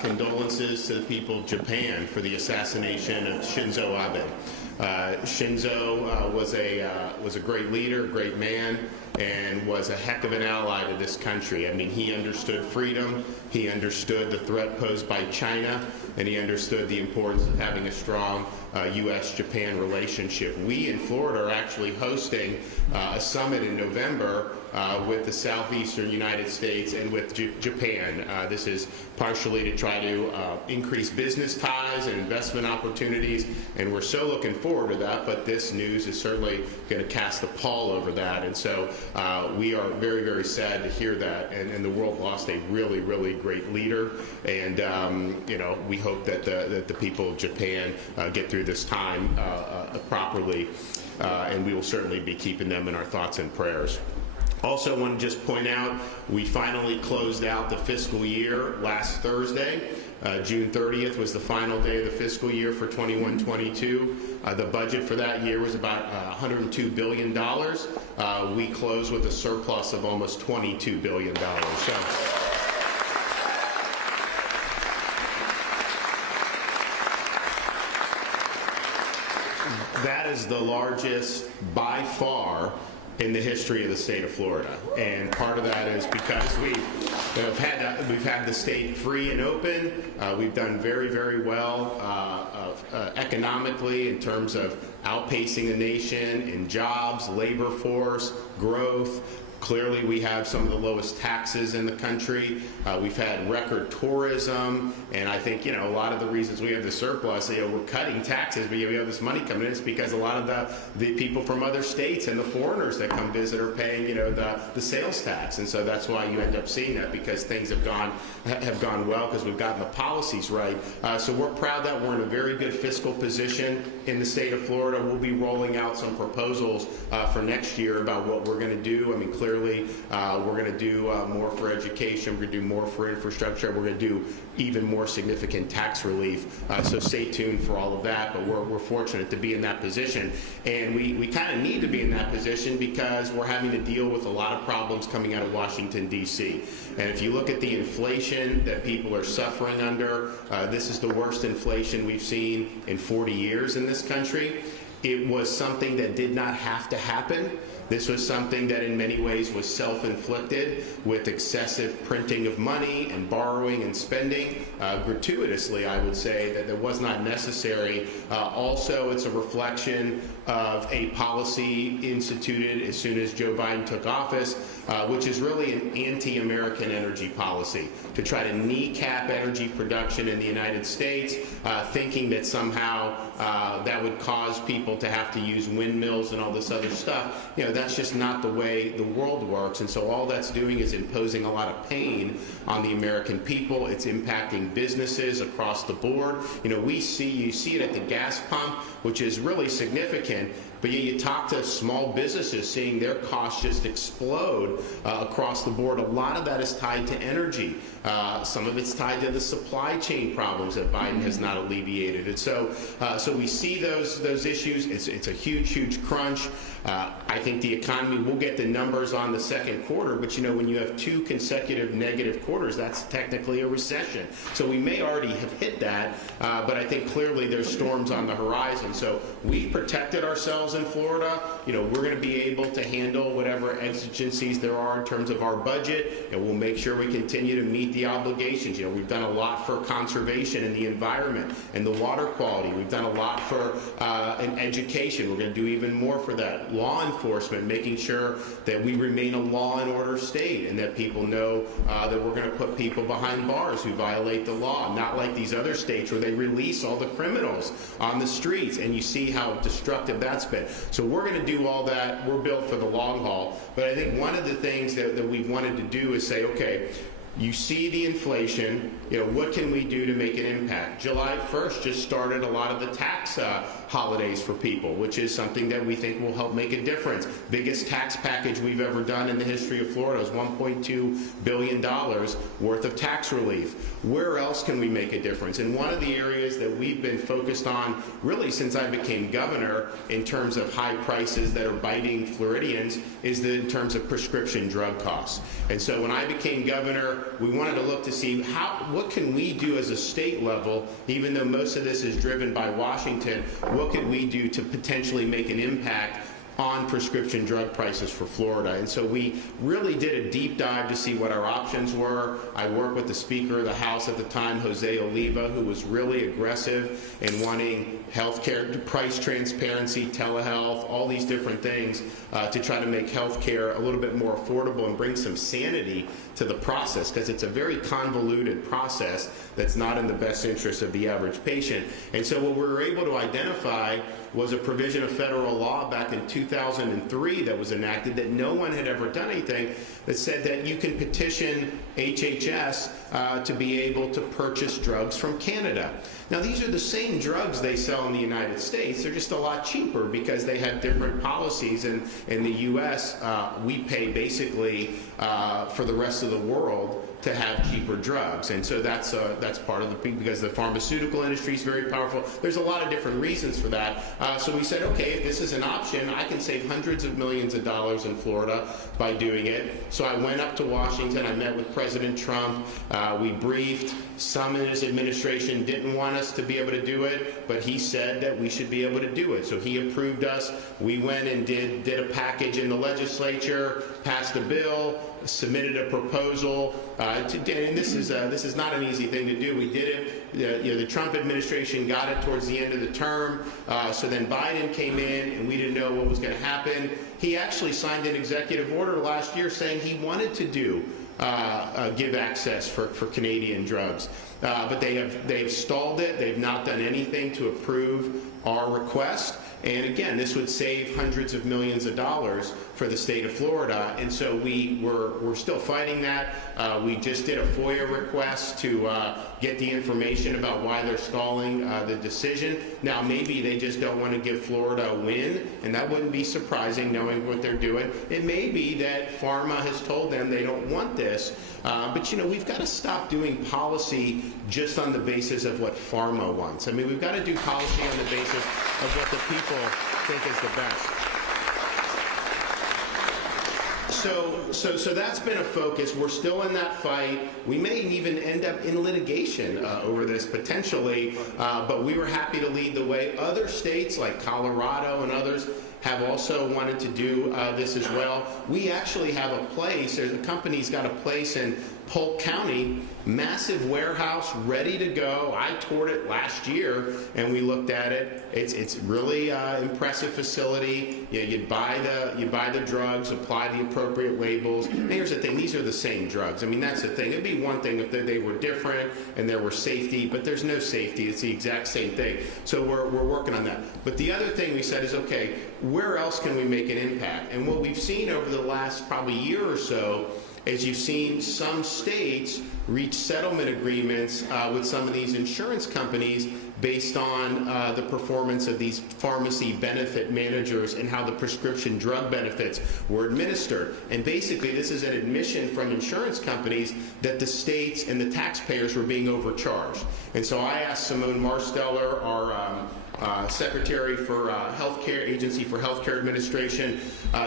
Condolences to the people of Japan for the assassination of Shinzo Abe. Shinzo was a great leader, a great man, and was a heck of an ally to this country. I mean, he understood freedom, he understood the threat posed by China, and he understood the importance of having a strong U.S.-Japan relationship. We in Florida are actually hosting a summit in November with the southeastern United States and with Japan. This is partially to try to increase business ties and investment opportunities, and we're so looking forward to that, but this news is certainly going to cast a pall over that, and so we are very, very sad to hear that, and the world lost a really, really great leader, and you know, we hope that the people of Japan get through this time properly, and we will certainly be keeping them in our thoughts and prayers. Also want to just point out, we finally closed out the fiscal year last Thursday. June 30th was the final day of the fiscal year for 21-22. The budget for that year was about $102 billion. We closed with a surplus of almost $22 billion. So, that is the largest by far in the history of the state of Florida, and part of that is because we've had the state free and open. We've done very, very well economically in terms of outpacing the nation in jobs, labor force, growth. Clearly, we have some of the lowest taxes in the country. We've had record tourism, and I think, you know, a lot of the reasons we have the surplus, you know, we're cutting taxes, but we have this money coming in. It's because a lot of the people from other states and the foreigners that come visit are paying, you know, the sales tax, and so that's why you end up seeing that, because things have gone well because we've gotten the policies right. So we're proud that we're in a very good fiscal position in the state of Florida. We'll be rolling out some proposals for next year about what we're going to do. I mean, clearly, we're going to do more for education, we're going to do more for infrastructure, we're going to do even more significant tax relief. So stay tuned for all of that, but we're fortunate to be in that position. And we kind of need to be in that position because we're having to deal with a lot of problems coming out of Washington, D.C. And if you look at the inflation that people are suffering under, this is the worst inflation we've seen in 40 years in this country. It was something that did not have to happen. This was something that in many ways was self-inflicted with excessive printing of money and borrowing and spending, gratuitously, I would say, that was not necessary. Also, it's a reflection of a policy instituted as soon as Joe Biden took office, which is really an anti-American energy policy, to try to kneecap energy production in the United States, thinking that somehow that would cause people to have to use windmills and all this other stuff. You know, that's just not the way the world works, and so all that's doing is imposing a lot of pain on the American people. It's impacting businesses across the board. You know, you see it at the gas pump, which is really significant, but you talk to small businesses seeing their costs just explode across the board. A lot of that is tied to energy. Some of it's tied to the supply chain problems that Biden has not alleviated. And so we see those issues. It's a huge, huge crunch. I think the economy, we'll get the numbers on the second quarter, but you know, when you have 2 consecutive negative quarters, that's technically a recession. So we may already have hit that, but I think clearly there's storms on the horizon. So we've protected ourselves in Florida. You know, we're going to be able to handle whatever exigencies there are in terms of our budget, and we'll make sure we continue to meet the obligations. You know, we've done a lot for conservation and the environment and the water quality. We've done a lot for in education. We're going to do even more for that. Law enforcement, making sure that we remain a law and order state, and that people know that we're going to put people behind bars who violate the law, not like these other states where they release all the criminals on the streets, and you see how destructive that's been. So we're going to do all that. We're built for the long haul. But I think one of the things that we've wanted to do is say, okay, you see the inflation, you know, what can we do to make an impact? July 1st just started a lot of the tax holidays for people, which is something that we think will help make a difference. Biggest tax package we've ever done in the history of Florida is $1.2 billion worth of tax relief. Where else can we make a difference? And one of the areas that we've been focused on really since I became governor in terms of high prices that are biting Floridians is in terms of prescription drug costs. And so when I became governor, we wanted to look to see what can we do as a state level, even though most of this is driven by Washington, what could we do to potentially make an impact on prescription drug prices for Florida. And so we really did a deep dive to see what our options were. I worked with the Speaker of the House at the time, Jose Oliva, who was really aggressive in wanting healthcare price transparency, telehealth, all these different things to try to make healthcare a little bit more affordable and bring some sanity to the process, because it's a very convoluted process that's not in the best interest of the average patient. And so what we were able to identify was a provision of federal law back in 2003 that was enacted that no one had ever done anything, that said that you can petition HHS to be able to purchase drugs from Canada. Now, these are the same drugs they sell in the United States. They're just a lot cheaper because they have different policies. And in the U.S., we pay basically for the rest of the world to have cheaper drugs. And so that's part of the, because the pharmaceutical industry is very powerful. There's a lot of different reasons for that. So we said, okay, if this is an option, I can save hundreds of millions of dollars in Florida by doing it. So I went up to Washington. I met with President Trump. We briefed. Some in his administration didn't want us to be able to do it, but he said that we should be able to do it. So he approved us. We went and did a package in the legislature, passed a bill, submitted a proposal, and this is not an easy thing to do. We did it. The Trump administration got it towards the end of the term. So then Biden came in, and we didn't know what was going to happen. He actually signed an executive order last year saying he wanted to do give access for Canadian drugs. But they've stalled it. They've not done anything to approve our request. And again, this would save hundreds of millions of dollars for the state of Florida. And so we're still fighting that. We just did a FOIA request to get the information about why they're stalling the decision. Now, maybe they just don't want to give Florida a win, and that wouldn't be surprising knowing what they're doing. It may be that pharma has told them they don't want this. But, we've got to stop doing policy just on the basis of what pharma wants. I mean, we've got to do policy on the basis of what the people think is the best. So that's been a focus. We're still in that fight. We may even end up in litigation over this potentially, but we were happy to lead the way. Other states like Colorado and others have also wanted to do this as well. We actually have a place, a company's got a place in Polk County, massive warehouse ready to go. I toured it last year and we looked at it. It's really impressive facility. You buy the drugs, apply the appropriate labels. And here's the thing, these are the same drugs. I mean, that's the thing. It'd be one thing if they were different and there were safety, but there's no safety. It's the exact same thing. So we're working on that. But the other thing we said is, okay, where else can we make an impact? And what we've seen over the last probably year or so is you've seen some states reach settlement agreements with some of these insurance companies based on the performance of these pharmacy benefit managers and how the prescription drug benefits were administered. And basically, this is an admission from insurance companies that the states and the taxpayers were being overcharged. And so I asked Simone Marstiller, our Secretary for Healthcare, Agency for Healthcare Administration,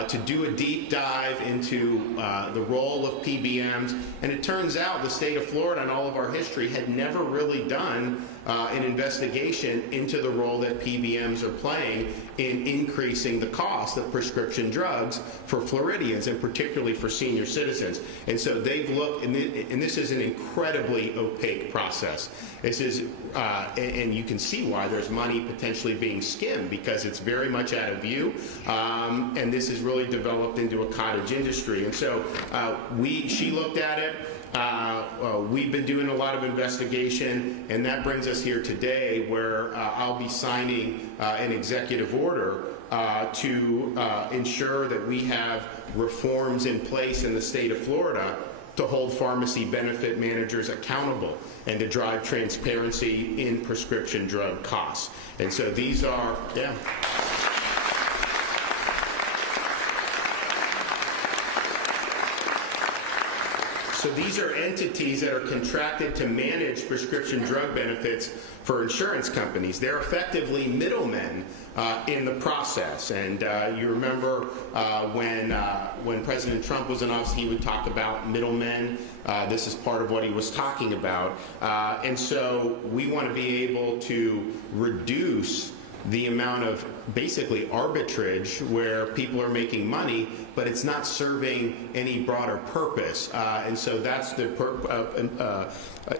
to do a deep dive into the role of PBMs. And it turns out the state of Florida and all of our history had never really done an investigation into the role that PBMs are playing in increasing the cost of prescription drugs for Floridians, and particularly for senior citizens. And so they've looked, and this is an incredibly opaque process. This is, and you can see why there's money potentially being skimmed, because it's very much out of view, and this has really developed into a cottage industry. And so she looked at it. We've been doing a lot of investigation, and that brings us here today, where I'll be signing an executive order to ensure that we have reforms in place in the state of Florida to hold pharmacy benefit managers accountable and to drive transparency in prescription drug costs. And so these are, So these are entities that are contracted to manage prescription drug benefits for insurance companies. They're effectively middlemen in the process. And you remember when President Trump was in office, he would talk about middlemen. This is part of what he was talking about. And so we want to be able to reduce the amount of basically arbitrage where people are making money, but it's not serving any broader purpose. And so that's the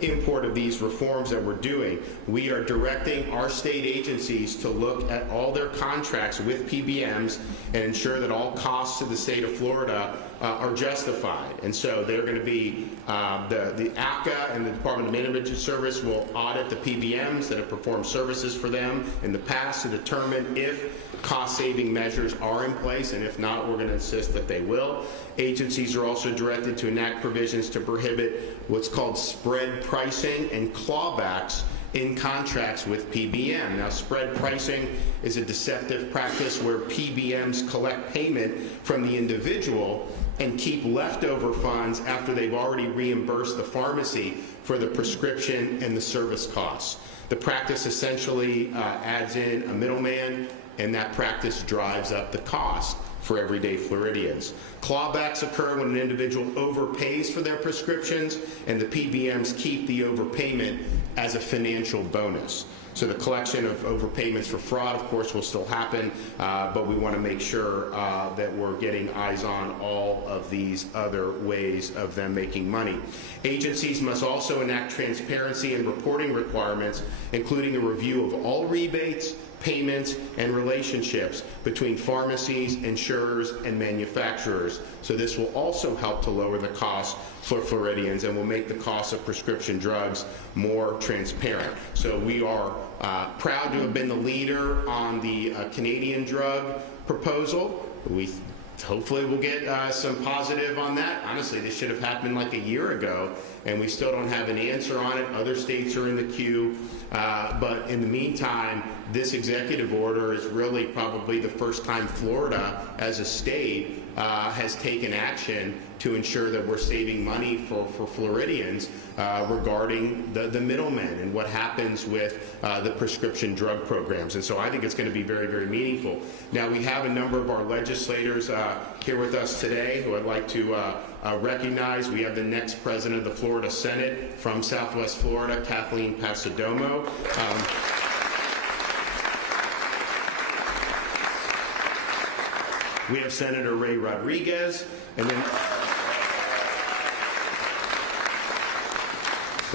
import of these reforms that we're doing. We are directing our state agencies to look at all their contracts with PBMs and ensure that all costs to the state of Florida are justified. And so they're going to be, the AHCA and the Department of Management Service will audit the PBMs that have performed services for them in the past to determine if cost-saving measures are in place, and if not, we're going to insist that they will. Agencies are also directed to enact provisions to prohibit what's called spread pricing and clawbacks in contracts with PBM. Now, spread pricing is a deceptive practice where PBMs collect payment from the individual and keep leftover funds after they've already reimbursed the pharmacy for the prescription and the service costs. The practice essentially adds in a middleman, and that practice drives up the cost for everyday Floridians. Clawbacks occur when an individual overpays for their prescriptions, and the PBMs keep the overpayment as a financial bonus. So the collection of overpayments for fraud, of course, will still happen, but we want to make sure that we're getting eyes on all of these other ways of them making money. Agencies must also enact transparency and reporting requirements, including a review of all rebates, payments, and relationships between pharmacies, insurers, and manufacturers. So this will also help to lower the cost for Floridians and will make the cost of prescription drugs more transparent. So we are proud to have been the leader on the Canadian drug proposal. We hopefully we'll get some positive on that. Honestly, this should have happened like a year ago, and we still don't have an answer on it. Other states are in the queue. But in the meantime, this executive order is really probably the first time Florida, as a state, has taken action to ensure that we're saving money for Floridians regarding the middlemen and what happens with the prescription drug programs. And so I think it's going to be very, very meaningful. Now, we have a number of our legislators here with us today who I'd like to recognize. We have the next president of the Florida Senate from Southwest Florida, Kathleen Passidomo. We have Senator Ray Rodriguez, and then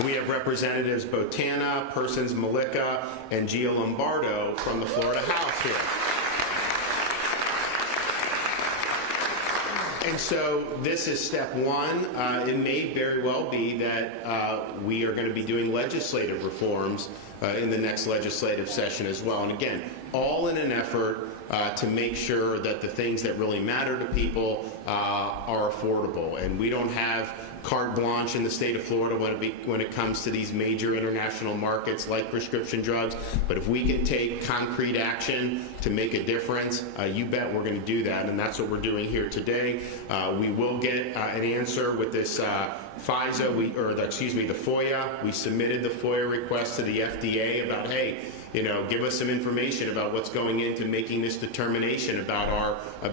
we have Representatives Botana, Persons Malika, and Gia Lombardo from the Florida House here. And so this is step one. It may very well be that we are going to be doing legislative reforms in the next legislative session as well. And again, all in an effort to make sure that the things that really matter to people are affordable. And we don't have carte blanche in the state of Florida when it comes to these major international markets like prescription drugs. But if we can take concrete action to make a difference, you bet we're going to do that. And that's what we're doing here today. We will get an answer with this FISA, the FOIA. We submitted the FOIA request to the FDA about, hey, give us some information about what's going into making this determination about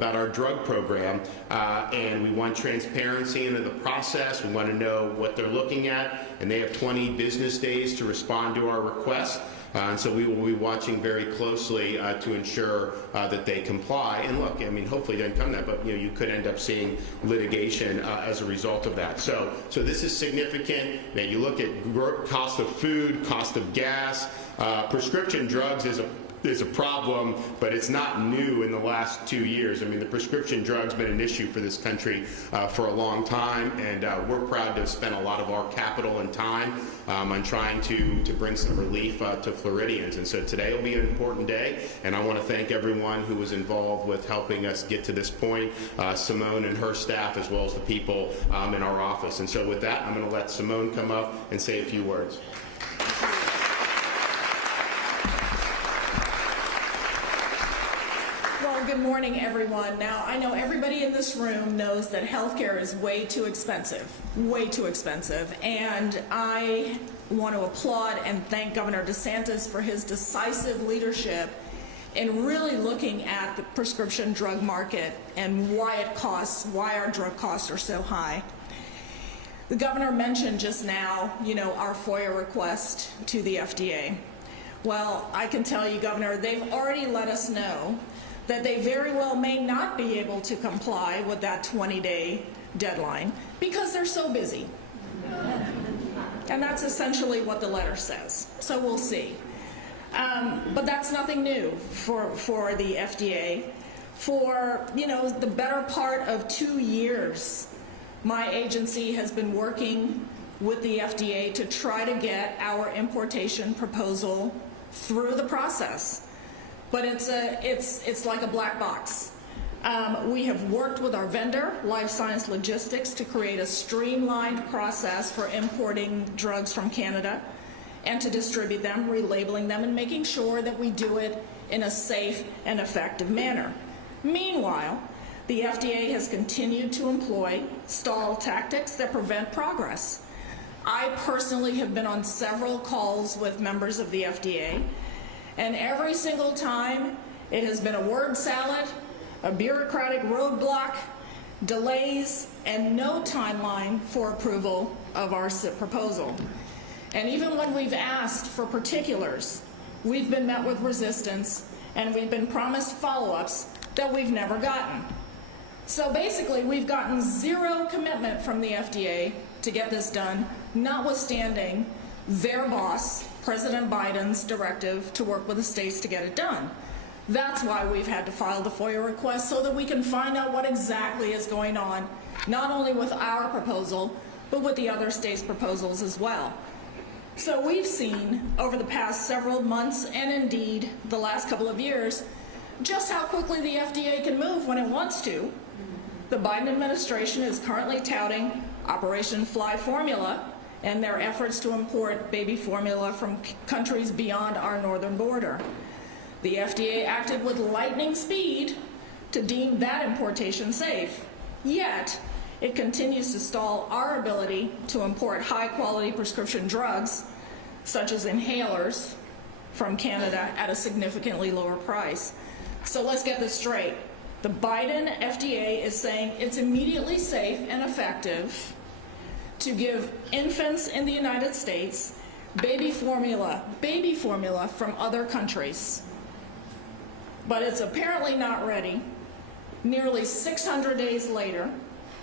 our drug program, and we want transparency into the process. We want to know what they're looking at, and they have 20 business days to respond to our request. And so we will be watching very closely to ensure that they comply. And look, I mean, hopefully it doesn't come to that, but you could end up seeing litigation as a result of that. So this is significant. Now you look at cost of food, cost of gas. Prescription drugs is is a problem, but it's not new in the last 2 years. I mean, the prescription drug's been an issue for this country for a long time, and we're proud to have spent a lot of our capital and time on trying to bring some relief to Floridians. And so today will be an important day, and I want to thank everyone who was involved with helping us get to this point, Simone and her staff, as well as the people in our office. And so with that, I'm going to let Simone come up and say a few words. Good morning, everyone. Now, I know everybody in this room knows that healthcare is way too expensive, and I want to applaud and thank Governor DeSantis for his decisive leadership in really looking at the prescription drug market and why our drug costs are so high. The governor mentioned just now, our FOIA request to the FDA. Well, I can tell you, Governor, they've already let us know that they very well may not be able to comply with that 20-day deadline because they're so busy. And that's essentially what the letter says. So we'll see. But that's nothing new for the FDA. For, the better part of 2 years, my agency has been working with the FDA to try to get our importation proposal through the process. But it's like a black box. We have worked with our vendor, Life Science Logistics, to create a streamlined process for importing drugs from Canada and to distribute them, relabeling them, and making sure that we do it in a safe and effective manner. Meanwhile, the FDA has continued to employ stall tactics that prevent progress. I personally have been on several calls with members of the FDA, and every single time it has been a word salad, a bureaucratic roadblock, delays, and no timeline for approval of our proposal. And even when we've asked for particulars, we've been met with resistance, and we've been promised follow-ups that we've never gotten. So basically, we've gotten zero commitment from the FDA to get this done, notwithstanding their boss, President Biden's directive to work with the states to get it done. That's why we've had to file the FOIA request, so that we can find out what exactly is going on, not only with our proposal, but with the other states' proposals as well. So we've seen over the past several months, and indeed the last couple of years, just how quickly the FDA can move when it wants to. The Biden administration is currently touting Operation Fly Formula and their efforts to import baby formula from countries beyond our northern border. The FDA acted with lightning speed to deem that importation safe, yet it continues to stall our ability to import high-quality prescription drugs, such as inhalers, from Canada at a significantly lower price. So let's get this straight. The Biden FDA is saying it's immediately safe and effective to give infants in the United States baby formula from other countries. But it's apparently not ready, nearly 600 days later,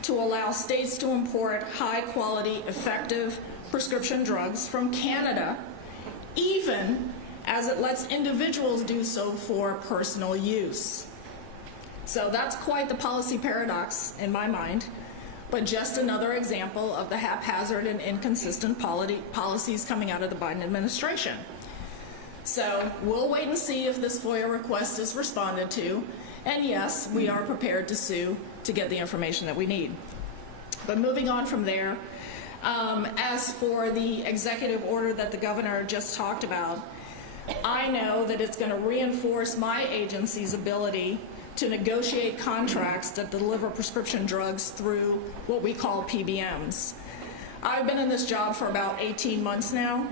to allow states to import high-quality, effective prescription drugs from Canada, even as it lets individuals do so for personal use. So that's quite the policy paradox in my mind, but just another example of the haphazard and inconsistent policies coming out of the Biden administration. So we'll wait and see if this FOIA request is responded to, and yes, we are prepared to sue to get the information that we need. But moving on from there, as for the executive order that the governor just talked about, I know that it's going to reinforce my agency's ability to negotiate contracts that deliver prescription drugs through what we call PBMs. I've been in this job for about 18 months now,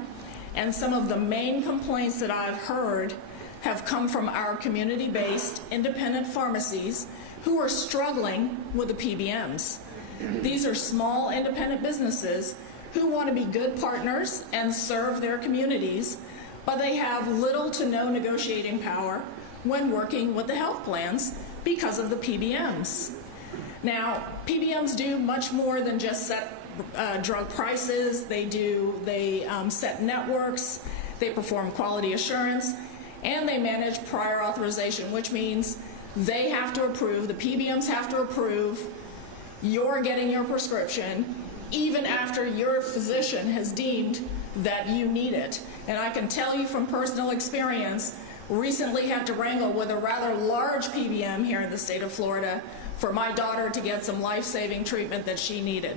and some of the main complaints that I've heard have come from our community-based independent pharmacies who are struggling with the PBMs. These are small independent businesses who want to be good partners and serve their communities, but they have little to no negotiating power when working with the health plans because of the PBMs. Now, PBMs do much more than just set drug prices. They set networks, they perform quality assurance, and they manage prior authorization, which means they have to approve, the PBMs have to approve you're getting your prescription even after your physician has deemed that you need it. And I can tell you from personal experience, recently had to wrangle with a rather large PBM here in the state of Florida for my daughter to get some life-saving treatment that she needed.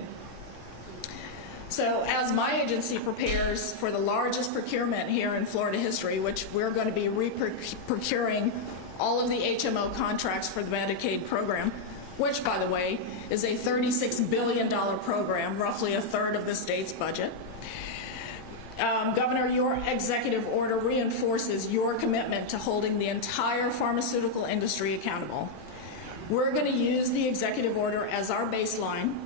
So as my agency prepares for the largest procurement here in Florida history, which we're going to be procuring all of the HMO contracts for the Medicaid program, which, by the way, is a $36 billion program, roughly a third of the state's budget. Governor, your executive order reinforces your commitment to holding the entire pharmaceutical industry accountable. We're going to use the executive order as our baseline,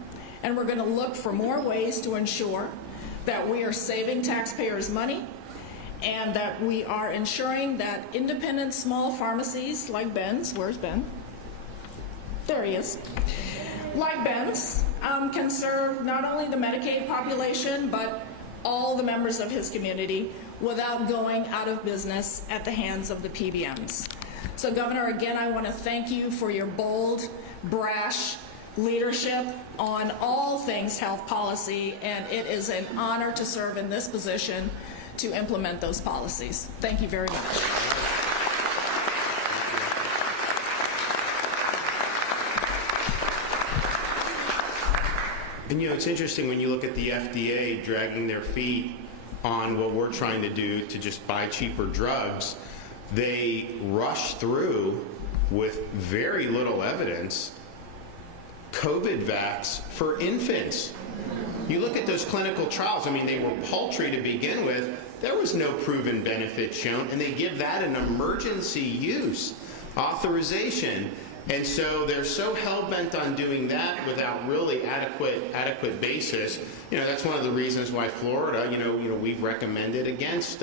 and we're going to look for more ways to ensure that we are saving taxpayers money and that we are ensuring that independent small pharmacies like Ben's, where's Ben? There he is. Like Ben's, can serve not only the Medicaid population, but all the members of his community without going out of business at the hands of the PBMs. So, Governor, again, I want to thank you for your bold, brash leadership on all things health policy, and it is an honor to serve in this position to implement those policies. Thank you very much. And you know, it's interesting when you look at the FDA dragging their feet on what we're trying to do to just buy cheaper drugs. They rush through with very little evidence COVID vax for infants. You look at those clinical trials, I mean, they were paltry to begin with. There was no proven benefit shown, and they give that an emergency use authorization. And so they're so hell-bent on doing that without really adequate basis. You know, that's one of the reasons why Florida, you know, we've recommended against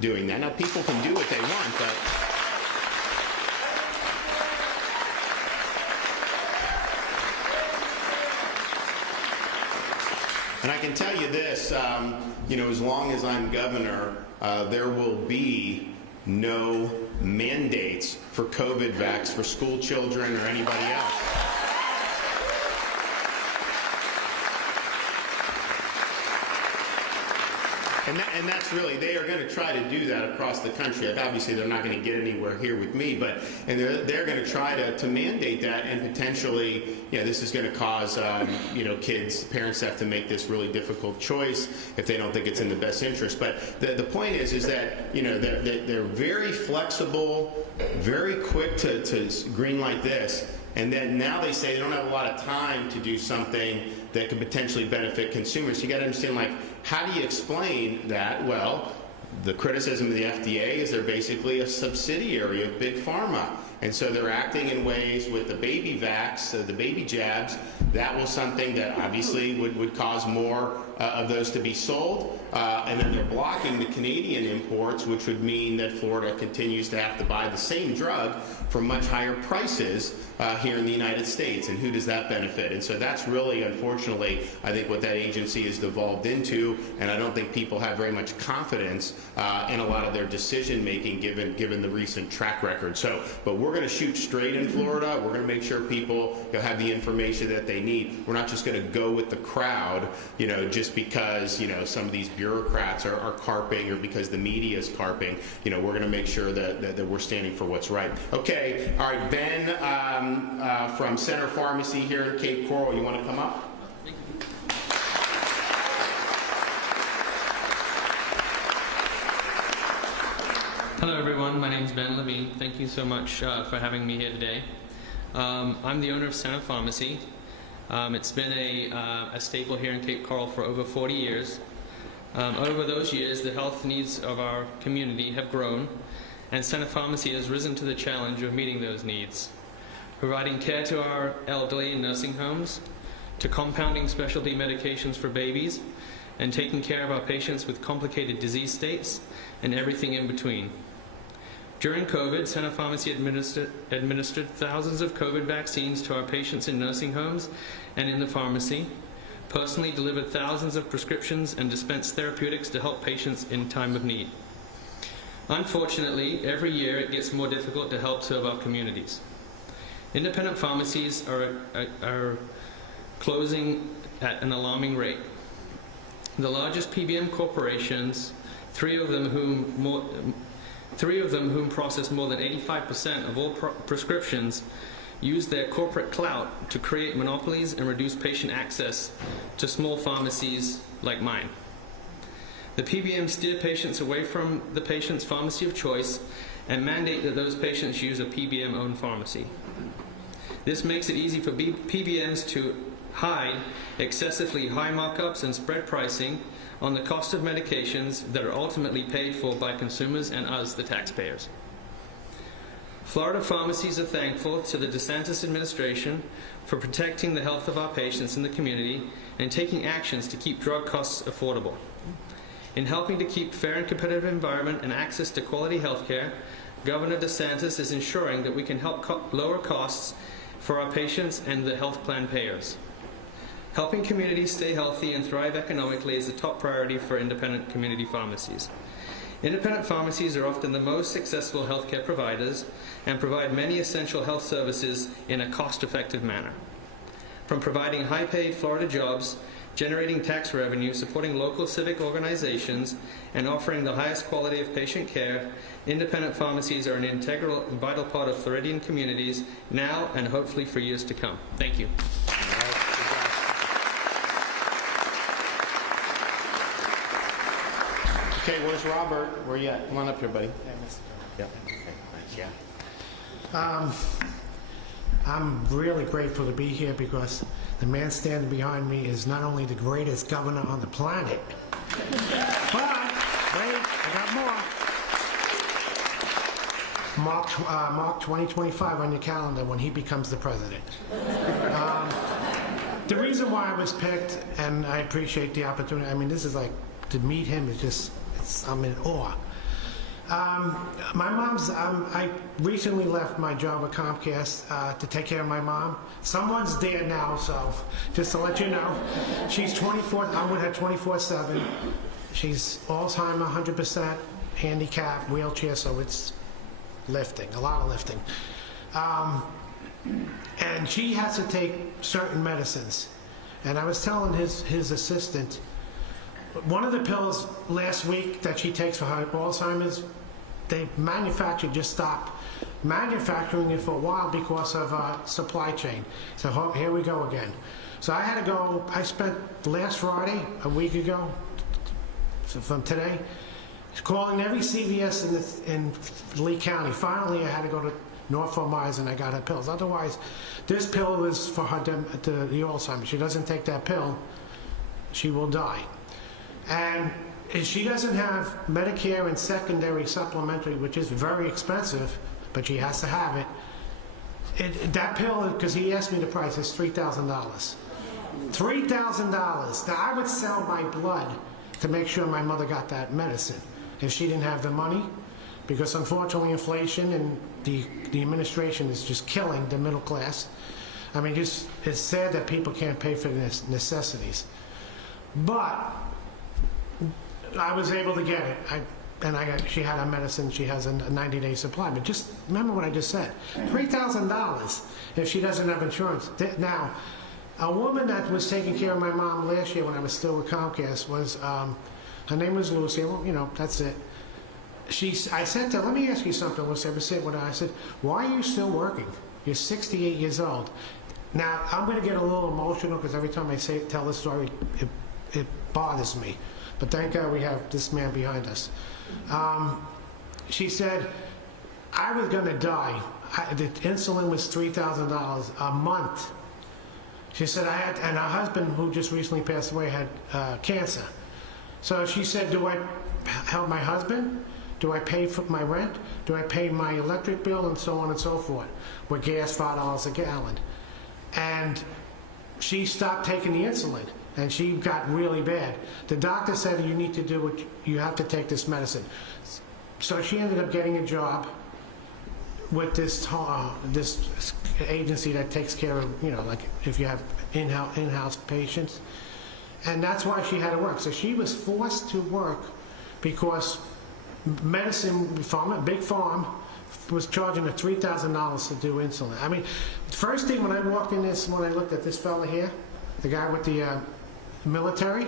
doing that. Now, people can do what they want, but and I can tell you this, you know, as long as I'm governor, there will be no mandates for COVID vax for school children or anybody else. And that's really, they are going to try to do that across the country. Obviously, they're not going to get anywhere here with me, but they're going to try to mandate that, and potentially, you know, this is going to cause, you know, parents have to make this really difficult choice if they don't think it's in the best interest. But the point is that, you know, they're very flexible, very quick to green light this, and then now they say they don't have a lot of time to do something that could potentially benefit consumers. You got to understand, like, how do you explain that? Well, the criticism of the FDA is they're basically a subsidiary of Big Pharma. And so they're acting in ways with the baby vax, the baby jabs, that was something that obviously would cause more of those to be sold. And then they're blocking the Canadian imports, which would mean that Florida continues to have to buy the same drug for much higher prices here in the United States. And who does that benefit? And so that's really, unfortunately, I think what that agency has devolved into. And I don't think people have very much confidence in a lot of their decision making given the recent track record. So, but we're going to shoot straight in Florida. We're going to make sure people have the information that they need. We're not just going to go with the crowd, you know, just because, you know, some of these bureaucrats are carping or because the media is carping. You know, we're going to make sure that we're standing for what's right. Okay, all right, Ben from Center Pharmacy here in Cape Coral, you want to come up? Hello everyone, my name is Ben Levine. Thank you so much for having me here today. I'm the owner of Center Pharmacy. It's been a staple here in Cape Coral for over 40 years. Over those years, the health needs of our community have grown, and Center Pharmacy has risen to the challenge of meeting those needs, providing care to our elderly in nursing homes, to compounding specialty medications for babies, and taking care of our patients with complicated disease states and everything in between. During COVID, Center Pharmacy administered thousands of COVID vaccines to our patients in nursing homes and in the pharmacy, personally delivered thousands of prescriptions, and dispensed therapeutics to help patients in time of need. Unfortunately, every year it gets more difficult to help serve our communities. Independent pharmacies are closing at an alarming rate. The largest PBM corporations, three of them whom process more than 85% of all prescriptions, use their corporate clout to create monopolies and reduce patient access to small pharmacies like mine. The PBMs steer patients away from the patient's pharmacy of choice and mandate that those patients use a PBM-owned pharmacy. This makes it easy for PBMs to hide excessively high markups and spread pricing on the cost of medications that are ultimately paid for by consumers and us, the taxpayers. Florida pharmacies are thankful to the DeSantis administration for protecting the health of our patients in the community and taking actions to keep drug costs affordable. In helping to keep fair and competitive environment and access to quality health care, Governor DeSantis is ensuring that we can help lower costs for our patients and the health plan payers. Helping communities stay healthy and thrive economically is the top priority for independent community pharmacies. Independent pharmacies are often the most successful healthcare providers and provide many essential health services in a cost-effective manner. From providing high-paid Florida jobs, generating tax revenue, supporting local civic organizations, and offering the highest quality of patient care, independent pharmacies are an integral and vital part of Floridian communities now and hopefully for years to come. Thank you. Okay, where's Robert? Where you at? Come on up here, buddy. Yeah. I'm really grateful to be here because the man standing behind me is not only the greatest governor on the planet, but, wait, I got more. Mark 2025 on your calendar when he becomes the president. The reason why I was picked, and I appreciate the opportunity, I mean, this is like, to meet him is just, I'm in awe. My mom's, I recently left my job at Comcast to take care of my mom. Someone's there now, so just to let you know. She's 24, I'm with her 24/7. She's Alzheimer, 100%, handicapped, wheelchair, so it's lifting, a lot of lifting. And she has to take certain medicines. And I was telling his assistant, one of the pills last week that she takes for her Alzheimer's, they just stopped manufacturing it for a while because of supply chain. So here we go again. So I had to go, I spent last Friday, a week ago, so from today, calling every CVS in Lee County. Finally, I had to go to North Fort Myers and I got her pills. Otherwise, this pill is for her, the Alzheimer's. She doesn't take that pill, she will die. And if she doesn't have Medicare and secondary supplementary, which is very expensive, but she has to have it, that pill, because he asked me the price, is $3,000. $3,000. Now, I would sell my blood to make sure my mother got that medicine if she didn't have the money, because unfortunately inflation and the administration is just killing the middle class. I mean, it's sad that people can't pay for the necessities. But I was able to get it. She had her medicine. She has a 90-day supply. But just remember what I just said. $3,000 if she doesn't have insurance. Now, a woman that was taking care of my mom last year when I was still with Comcast was, her name was Lucy. Well, you know, that's it. I said to her, let me ask you something, Lucy. I was sitting with her. I said, why are you still working? You're 68 years old. Now, I'm going to get a little emotional because every time I tell this story, it bothers me. But thank God we have this man behind us. She said, I was going to die. The insulin was $3,000 a month. She said, and her husband, who just recently passed away, had cancer. So she said, do I help my husband? Do I pay for my rent? Do I pay my electric bill? And so on and so forth. With gas, $5 a gallon. And she stopped taking the insulin. And she got really bad. The doctor said, you need to do it, you have to take this medicine. So she ended up getting a job with this agency that takes care of, you know, like if you have in-house patients. And that's why she had to work. So she was forced to work because medicine farm, a big farm, was charging her $3,000 to do insulin. I mean, first thing when I walked in this, when I looked at this fella here, the guy with the military,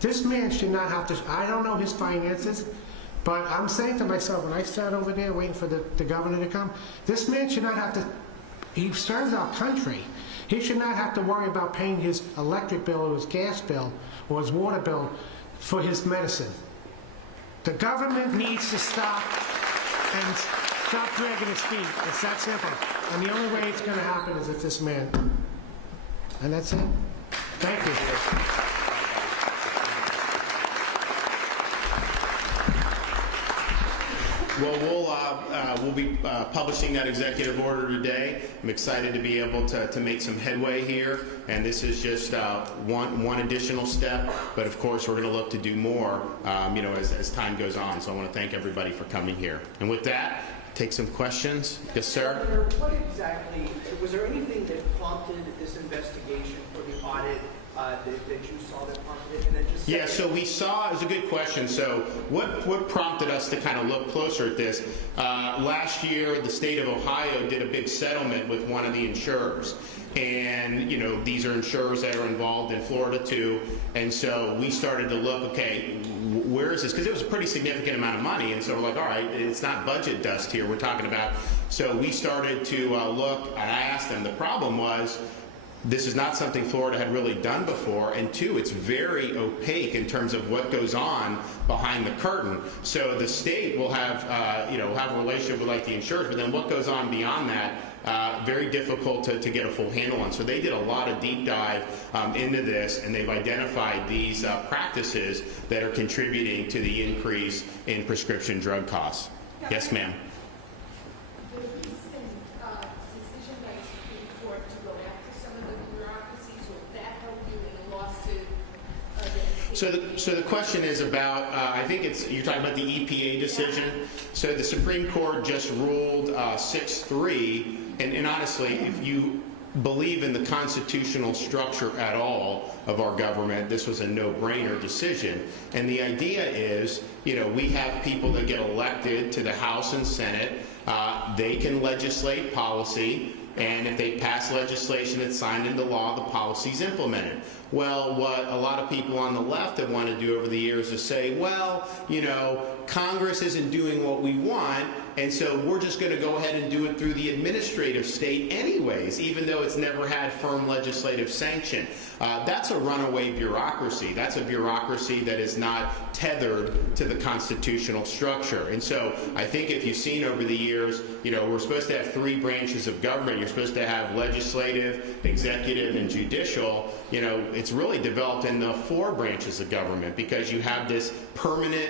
this man should not have to, I don't know his finances, but I'm saying to myself, when I sat over there waiting for the governor to come, this man should not have to, he serves our country. He should not have to worry about paying his electric bill or his gas bill or his water bill for his medicine. The government needs to stop and stop dragging his feet. It's that simple. And the only way it's going to happen is if this man. And that's it. Thank you. Well, we'll be publishing that executive order today. I'm excited to be able to make some headway here, and this is just one additional step. But of course, we're going to look to do more, as time goes on. So I want to thank everybody for coming here. And with that, take some questions. Yes, sir. Governor, what exactly was there anything that prompted this investigation for the audit? That you saw that prompted it, and then just yeah, so we saw, it was a good question. So what prompted us to kind of look closer at this? Last year, the state of Ohio did a big settlement with one of the insurers. And, these are insurers that are involved in Florida too. And so we started to look, okay, where is this? Because it was a pretty significant amount of money. And so we're like, all right, it's not budget dust here we're talking about. So we started to look, and I asked them, the problem was, this is not something Florida had really done before, and two, it's very opaque in terms of what goes on behind the curtain. So the state will have, have a relationship with like the insurers, but then what goes on beyond that, very difficult to get a full handle on. So they did a lot of deep dive into this, and they've identified these practices that are contributing to the increase in prescription drug costs. Yes, ma'am. So the question is about, I think you're talking about the EPA decision. So the Supreme Court just ruled 6-3, and honestly, if you believe in the constitutional structure at all of our government, this was a no-brainer decision. And the idea is, we have people that get elected to the House and Senate. They can legislate policy, and if they pass legislation that's signed into law, the policy's implemented. Well, what a lot of people on the left have wanted to do over the years is say, well, Congress isn't doing what we want, and so we're just going to go ahead and do it through the administrative state anyways, even though it's never had firm legislative sanction. That's a runaway bureaucracy. That's a bureaucracy that is not tethered to the constitutional structure. And so I think if you've seen over the years, we're supposed to have 3 branches of government. You're supposed to have legislative, executive, and judicial. It's really developed in the 4 branches of government because you have this permanent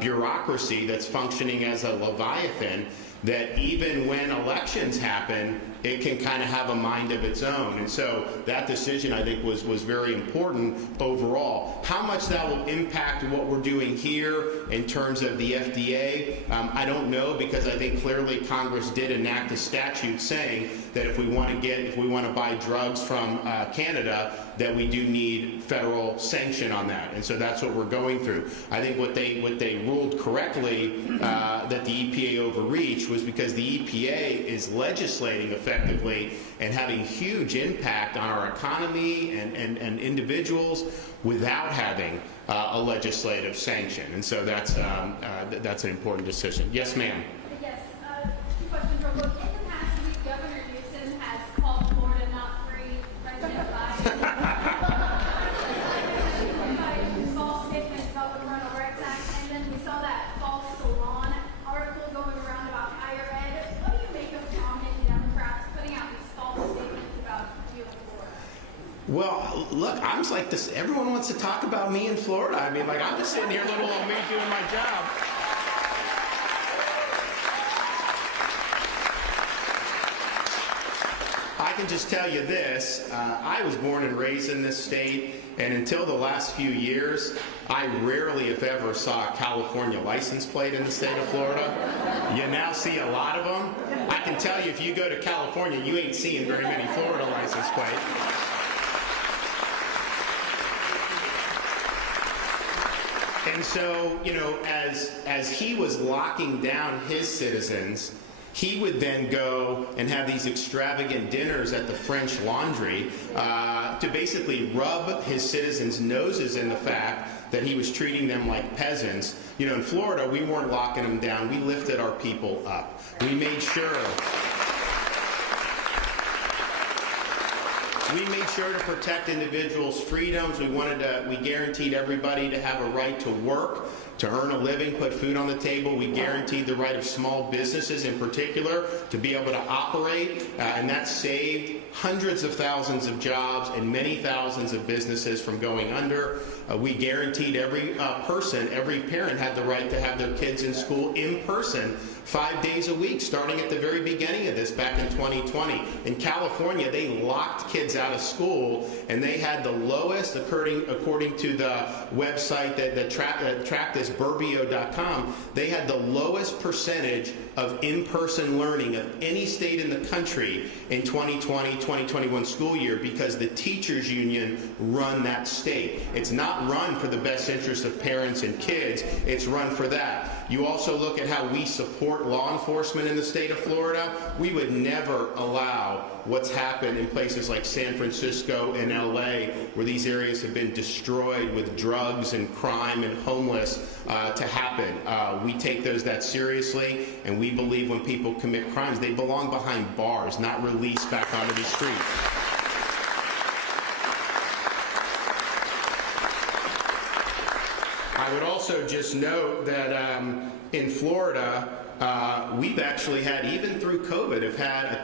bureaucracy that's functioning as a leviathan that even when elections happen, it can kind of have a mind of its own. And so that decision, I think, was very important overall. How much that will impact what we're doing here in terms of the FDA, I don't know, because I think clearly Congress did enact a statute saying that if we want to buy drugs from Canada, that we do need federal sanction on that. And so that's what we're going through. I think what they ruled correctly that the EPA overreached was because the EPA is legislating effectively and having huge impact on our economy and individuals without having a legislative sanction. And so that's an important decision. Yes, ma'am. Yes. 2 questions real quick. In the past week, Governor Newsom has called Florida not free. President Biden false statements about the Parental Rights Act, and then we saw that false salon article going around about higher ed. What do you make of prominent Democrats putting out these false statements about you in Florida? Well, look, I'm like this. Everyone wants to talk about me in Florida. I mean, I'm just sitting here, little old me, doing my job. I can just tell you this. I was born and raised in this state, and until the last few years, I rarely, if ever, saw a California license plate in the state of Florida. You now see a lot of them. I can tell you, if you go to California, you ain't seeing very many Florida license plates. And so, as he was locking down his citizens, he would then go and have these extravagant dinners at the French Laundry to basically rub his citizens' noses in the fact that he was treating them like peasants. In Florida, we weren't locking them down. We lifted our people up. We made sure to protect individuals' freedoms. We guaranteed everybody to have a right to work, to earn a living, put food on the table. We guaranteed the right of small businesses in particular to be able to operate, and that saved hundreds of thousands of jobs and many thousands of businesses from going under. We guaranteed every parent had the right to have their kids in school in person 5 days a week, starting at the very beginning of this back in 2020. In California, they locked kids out of school, and they had the lowest, according to the website that tracked this, Burbio.com, they had the lowest percentage of in-person learning of any state in the country in 2020-2021 school year, because the teachers union run that state. It's not run for the best interest of parents and kids, it's run for that. You also look at how we support law enforcement in the state of Florida. We would never allow what's happened in places like San Francisco and LA, where these areas have been destroyed with drugs and crime and homeless, to happen. We take that seriously, and we believe when people commit crimes, they belong behind bars, not released back onto the street. I would also just note that in Florida, we've actually had, even through COVID, have had a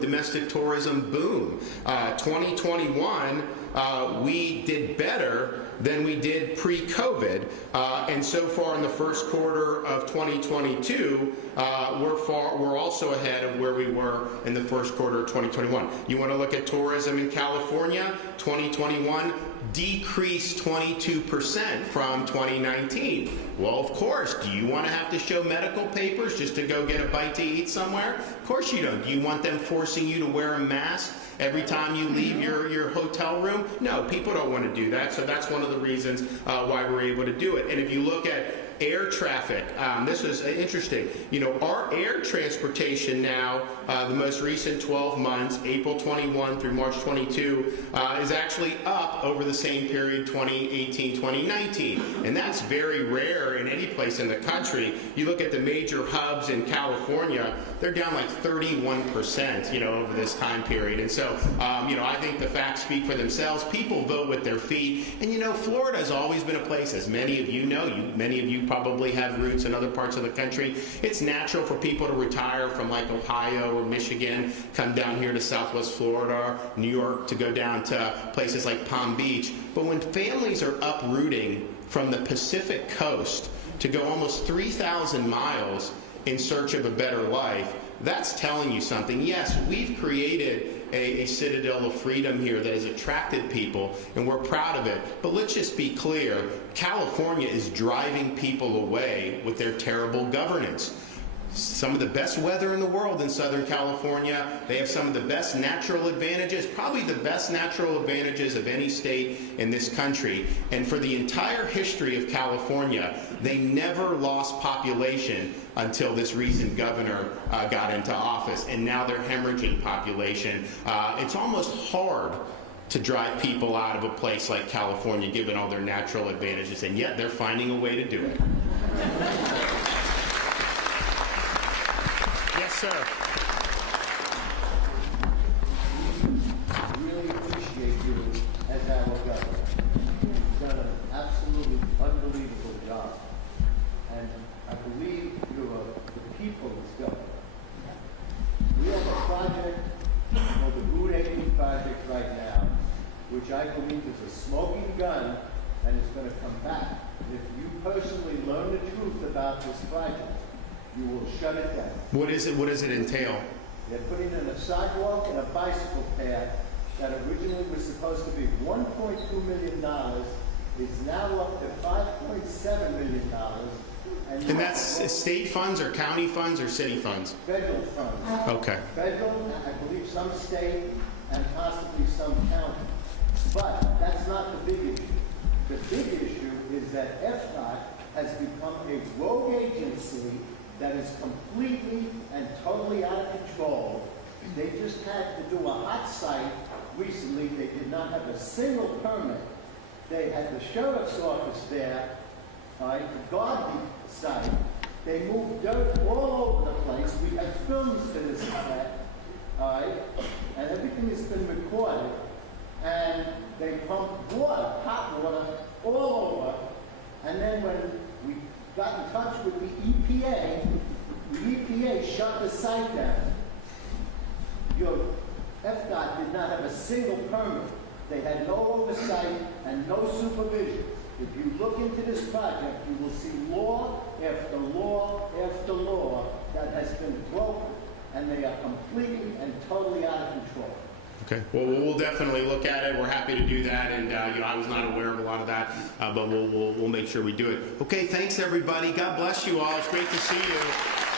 domestic tourism boom. 2021, we did better than we did pre-COVID, and so far in the first quarter of 2022, we're also ahead of where we were in the first quarter of 2021. You want to look at tourism in California? 2021 decreased 22% from 2019. Well, of course. Do you want to have to show medical papers just to go get a bite to eat somewhere? Of course you don't. Do you want them forcing you to wear a mask every time you leave your hotel room? No, people don't want to do that. So that's one of the reasons why we're able to do it. And if you look at air traffic, this is interesting. Our air transportation now, the most recent 12 months, April 21 through March 22, is actually up over the same period 2018-2019. And that's very rare in any place in the country. You look at the major hubs in California, they're down like 31%, over this time period. And so, I think the facts speak for themselves. People vote with their feet. And, Florida has always been a place, as many of you know, many of you probably have roots in other parts of the country. It's natural for people to retire from like Ohio or Michigan, come down here to Southwest Florida, New York, to go down to places like Palm Beach. But when families are uprooting from the Pacific coast to go almost 3,000 miles in search of a better life, that's telling you something. Yes, we've created a citadel of freedom here that has attracted people, and we're proud of it. But let's just be clear, California is driving people away with their terrible governance. Some of the best weather in the world in Southern California. They have some of the best natural advantages, probably the best natural advantages of any state in this country. And for the entire history of California, they never lost population until this recent governor got into office. And now they're hemorrhaging population. It's almost hard to drive people out of a place like California, given all their natural advantages, and yet they're finding a way to do it. Yes, sir. I really appreciate you as our governor. You've done an absolutely unbelievable job. And I believe you're the people's governor. We have a project called the Route 80 project right now, which I believe is a smoking gun, and it's going to come back. And if you personally learn the truth about this project, you will shut it down. What is it? What does it entail? They're putting in a sidewalk and a bicycle path that originally was supposed to be $1.2 million, is now up to $5.7 million. And that's state funds or county funds or city funds? Federal funds. Okay. Federal, I believe some state, and possibly some county. But that's not the big issue. The big issue is that FDOT has become a rogue agency that is completely and totally out of control. They just had to do a hot site recently. They did not have a single permit. They had the sheriff's office there, all right, to guard the site. They moved dirt all over the place. We have films to this effect, all right, and everything has been recorded. And they pumped water, hot water, all over. And then when we got in touch with the EPA shut the site down. Your FDOT did not have a single permit. They had no oversight and no supervision. If you look into this project, you will see law after law after law that has been broken, and they are completely and totally out of control. Okay. Well, we'll definitely look at it. We're happy to do that, and I was not aware of a lot of that, but we'll make sure we do it. Okay. Thanks, everybody. God bless you all. It's great to see you.